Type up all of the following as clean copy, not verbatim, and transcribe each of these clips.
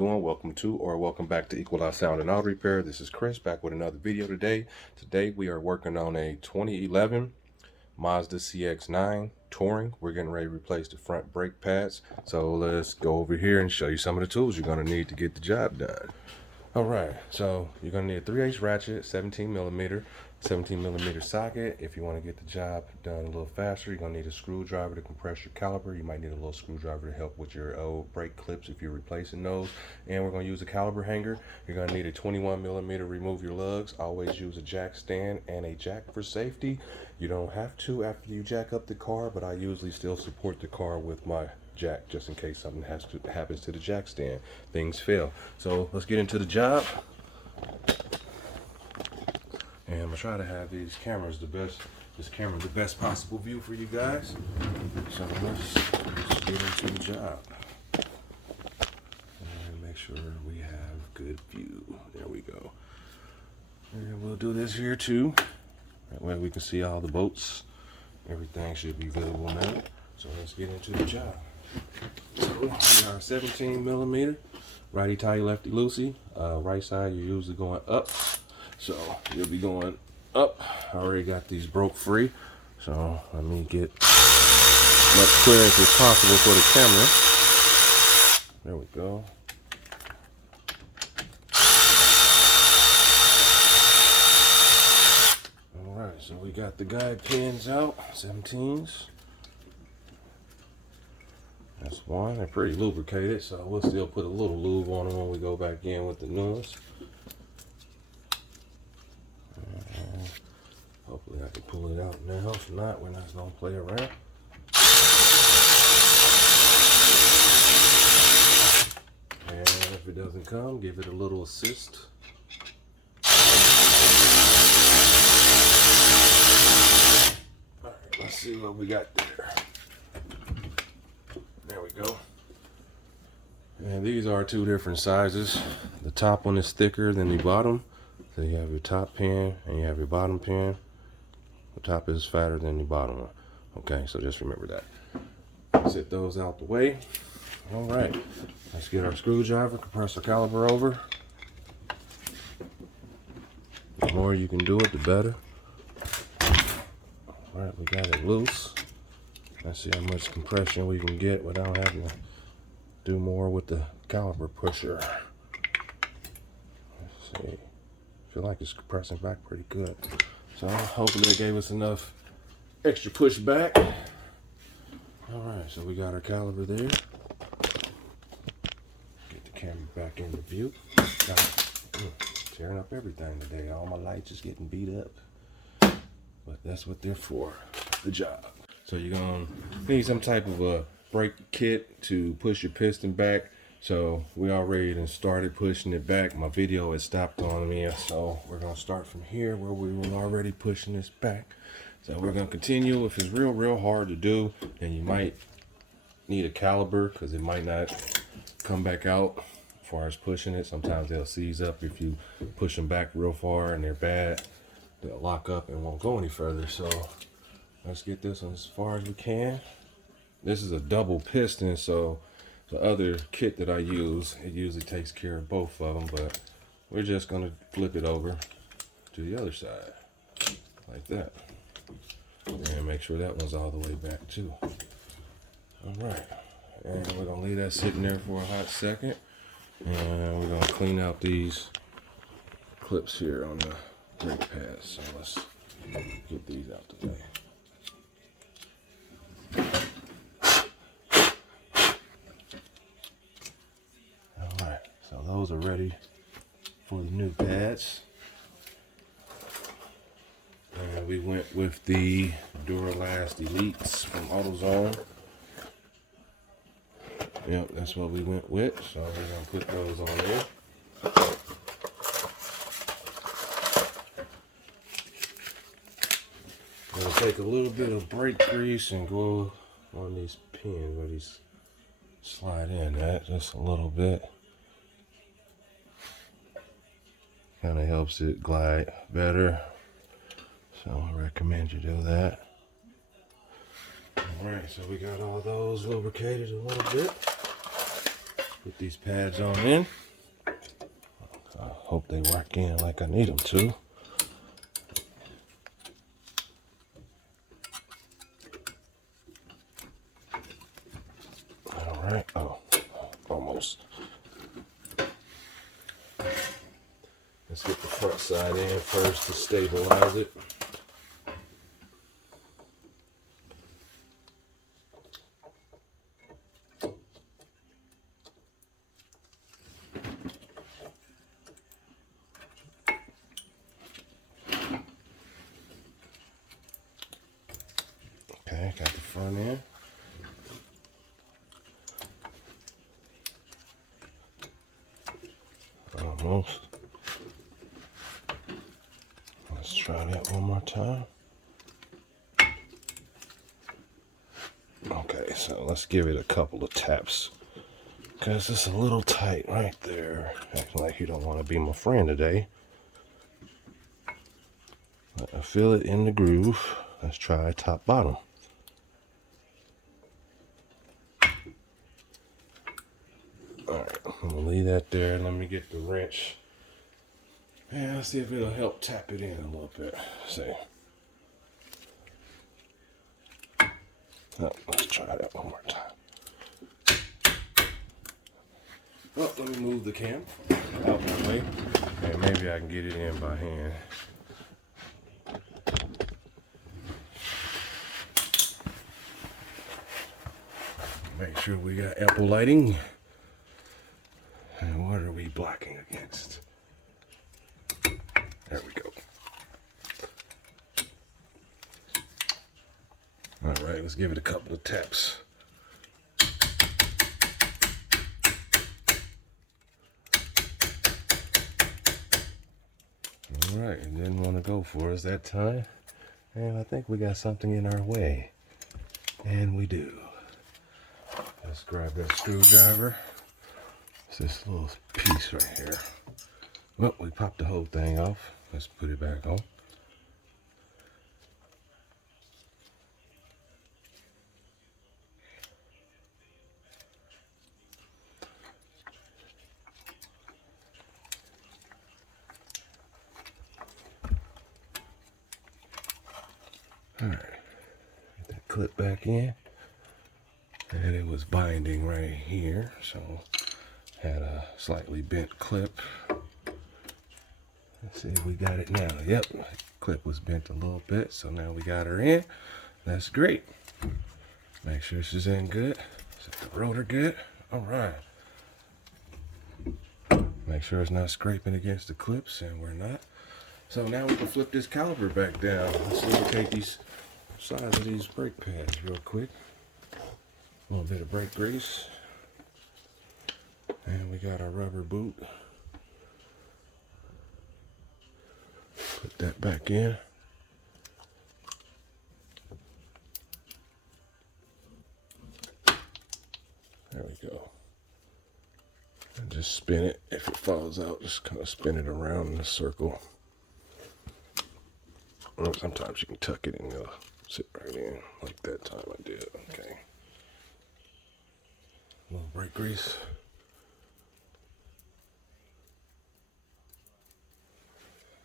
doing? Welcome to or welcome back to Equalize Sound and Auto Repair. This is Chris back with another video today. Today we are working on a 2011 Mazda CX-9 Touring. We're getting ready to replace the front brake pads. So let's go over here and show you some of the tools you're going to need to get the job done. Alright, so you're going to need a 3/8 ratchet, 17 millimeter socket. If you want to get the job done a little faster, you're going to need a screwdriver to compress your caliper. You might need a little screwdriver to help with your old brake clips if you're replacing those. And we're going to use a caliper hanger. You're going to need a 21 millimeter remove your lugs. Always use a jack stand and a jack for safety. You don't have to after you jack up the car, but I usually still support the car with my jack just in case something happens to the jack stand, things fail. So let's get into the job, and I'm gonna try to have these cameras the best possible view for you guys. So let's get into the job and make sure we have good view. There we go. And we'll do this here too, that way we can see all the bolts. Everything should be visible now. So let's get into the job. So we are 17 millimeter, righty tighty, lefty loosey. Right side you're usually going up, so you'll be going up. I already got these broke free, so let me get much clearance as possible for the camera. There we go. All right, so we got the guide pins out, 17s. That's one. They're pretty lubricated, so we'll still put a little lube on them when we go back in with the new ones. Hopefully I can pull it out now. If not, we're not going to play around. And if it doesn't come, give it a little assist. All right, let's see what we got there. There we go. And these are two different sizes. The top one is thicker than the bottom. So you have your top pin and you have your bottom pin. The top is fatter than the bottom one. Okay, so just remember that. Set those out the way. All right, let's get our screwdriver, compress our caliper over. The more you can do it, the better. All right, we got it loose. Let's see how much compression we can get without having to do more with the caliper pusher. Let's see. I feel like it's compressing back pretty good. So hopefully it gave us enough extra push back. All right, so we got our caliper there. Get the camera back into view. Tearing up everything today. All my lights is getting beat up. But that's what they're for, the job. So you're gonna need some type of a brake kit to push your piston back. So we already done started pushing it back. My video has stopped on me, so we're gonna start from here where we were already pushing this back. So we're gonna continue. If it's real hard to do, then you might need a caliper because it might not come back out as far as pushing it. Sometimes they'll seize up if you push them back real far and they're bad. They'll lock up and won't go any further. So let's get this one as far as we can. This is a double piston, so the other kit that I use, it usually takes care of both of them, but we're just gonna flip it over to the other side, like that. And make sure that one's all the way back too. All right, and we're gonna leave that sitting there for a hot second. And we're gonna clean out these clips here on the brake pads. So let's get these out the way. Alright, so those are ready for the new pads. And we went with the Duralast Elites from AutoZone. Yep, that's what we went with. So we're going to put those on there. I'm going to take a little bit of brake grease and go on these pins where these slide in at just a little bit. Kind of helps it glide better. So I recommend you do that. Alright, so we got all those lubricated a little bit. Put these pads on in. I hope they work in like I need them to. All right. Oh, almost. Let's get the front side in first to stabilize it. Okay, got the front end. Almost. Let's try that one more time. Okay, so let's give it a couple of taps. Because it's a little tight right there. Acting like you don't want to be my friend today. I feel it in the groove. Let's try top bottom. Alright, I'm going to leave that there. Let me get the wrench. And let's see if it'll help tap it in a little bit. See. Oh, let's try that one more time. Well, let me move the cam out of the way. And maybe I can get it in by hand. Make sure we got ample lighting. And what are we blocking against? There we go. All right, let's give it a couple of taps. All right, it didn't want to go for us that time. And I think we got something in our way. And we do. Let's grab that screwdriver. It's this little piece right here. Well, we popped the whole thing off. Let's put it back on. All right, get that clip back in. And it was binding right here, so had a slightly bent clip. Let's see if we got it now. Yep, clip was bent a little bit, so now we got her in. That's great. Make sure she's in good. Set the rotor good. All right. Make sure it's not scraping against the clips, and we're not. So now we can flip this caliper back down. Let's lubricate these sides of these brake pads real quick. A little bit of brake grease. And we got our rubber boot. Put that back in. There we go. And just spin it. If it falls out, just kind of spin it around in a circle. Or sometimes you can tuck it and it'll sit right in, like that time I did. Okay. A little brake grease.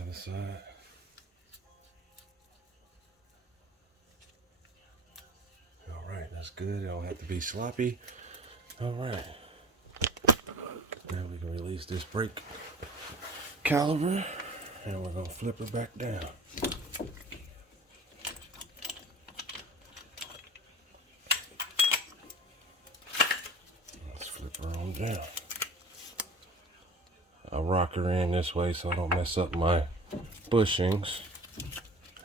Other side. All right, that's good. It don't have to be sloppy. All right. Now we can release this brake caliper, and we're gonna flip her back down. Let's flip her on down. I'll rock her in this way so I don't mess up my bushings.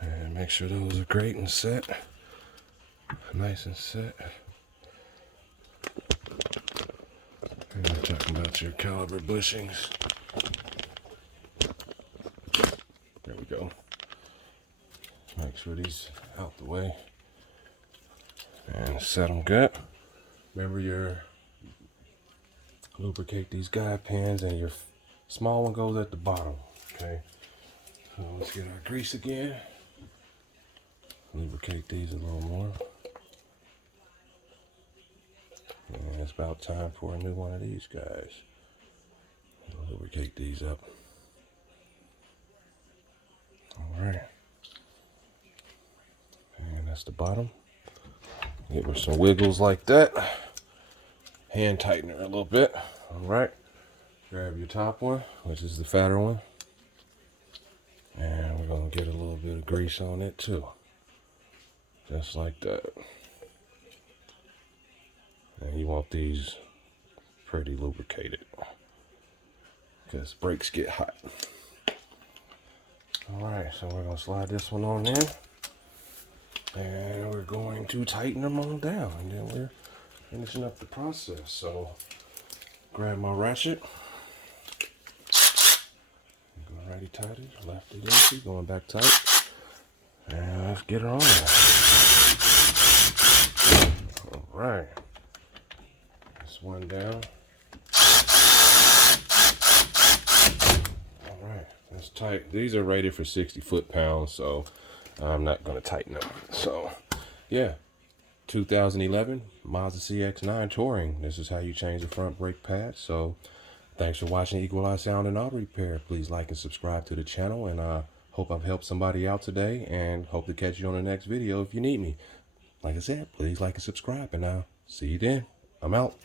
And make sure those are great and set. Nice and set. And I'm talking about your caliber bushings. There we go. Make sure these out the way. And set them good. Remember your lubricate these guide pins, and your small one goes at the bottom. Okay. So let's get our grease again. Lubricate these a little more. And it's about time for a new one of these guys. Lubricate these up. Alright. And that's the bottom. Give her some wiggles like that. Hand tighten her a little bit. Alright. Grab your top one, which is the fatter one. And we're going to get a little bit of grease on it too. Just like that. And you want these pretty lubricated, because brakes get hot. Alright, so we're going to slide this one on in. And we're going to tighten them on down. And then we're finishing up the process. So, grab my ratchet. Go righty tighty, lefty lefty, going back tight. And let's get her on there. Alright. This one down. Alright, that's tight. These are rated for 60 foot-pounds, so I'm not going to tighten them. So, yeah. 2011 Mazda CX-9 Touring. This is how you change the front brake pads. So, thanks for watching Equalized Sound and Auto Repair. Please like and subscribe to the channel, and I hope I've helped somebody out today, and hope to catch you on the next video if you need me. Like I said, please like and subscribe, and I'll see you then. I'm out.